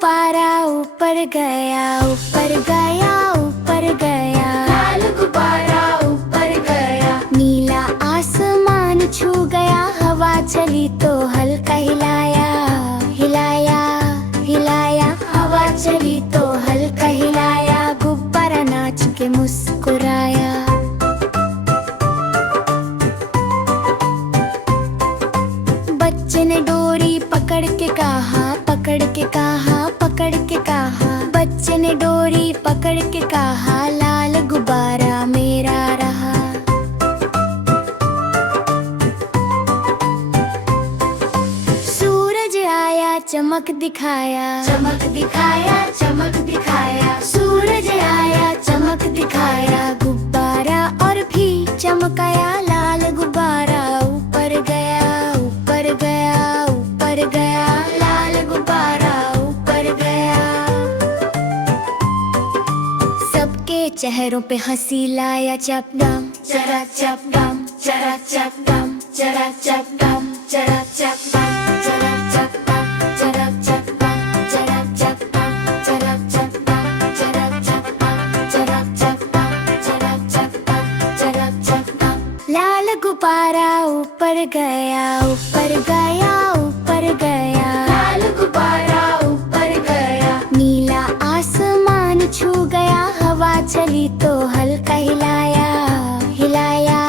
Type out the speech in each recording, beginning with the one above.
गुब्बारा ऊपर गया, ऊपर गया, ऊपर गया। लाल गुब्बारा ऊपर गया। नीला आसमान छू गया, हवा चली तो हल्का हिलाया, हिलाया, हिलाया। हवा चली तो हल्का हिलाया, गुब्बारा नाच के मुस्कुराया। बच्चे ने डोरी पकड़ के कहा, पकड़ के कहा, पकड़ के कहा। बच्चे ने डोरी पकड़ के कहा, लाल गुब्बारा मेरा रहा। सूरज आया चमक दिखाया, चमक दिखाया, चमक दिखाया। सूरज आया चमक दिखाया। गुब्बारा और भी चमकाया, लाल गुब्बारा ऊपर गया, ऊपर गया, ऊपर गया। लाल गुब्बारा ऊपर गया। सबके चेहरों पे हंसी लाया, चपडम चरा चपडम, चरा चपडम, चरा चपडम, चरा चपडम, चरा चपडम, चरा चपडम, चरा चपडम, चरा चपडम, चरा चपडम, चरा चपडम, चरा चपडम, चरा चपडम। लाल गुब्बारा ऊपर गया, ऊपर गया, ऊपर गया। लाल गुब्बारा ऊपर गया। नीला आसमान छू गया, हवा चली तो हल्का हिलाया, हिलाया,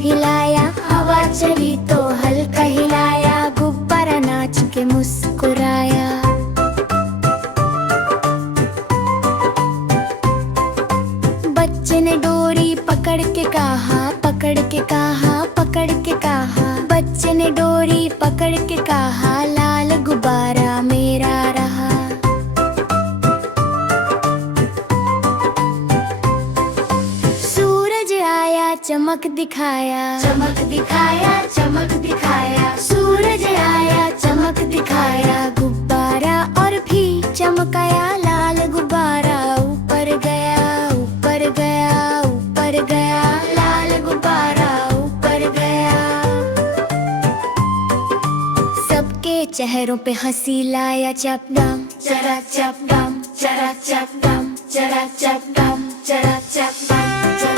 हिलाया। हवा चली तो हल्का हिलाया, गुब्बारा नाच के मुस्कुराया। बच्चे ने डोरी पकड़ के कहा, पकड़ के कहा, पकड़ के कहा। बच्चे ने डोरी पकड़ के कहा, लाल गुब्बारा मेरा रहा। सूरज आया चमक दिखाया, चमक दिखाया, चमक दिखाया। सूरज आया चमक दिखाया। गुब्बारा और भी चमकाया, लाल गुब्बारा ऊपर गया, ऊपर गया, ऊपर गया। लाल गुब्बारा ऊपर गया। सबके चेहरों पे हंसी लाया, चपडम चरा चपडम, चरा चपडम, चरा चपडम, चरा चपडम, चरा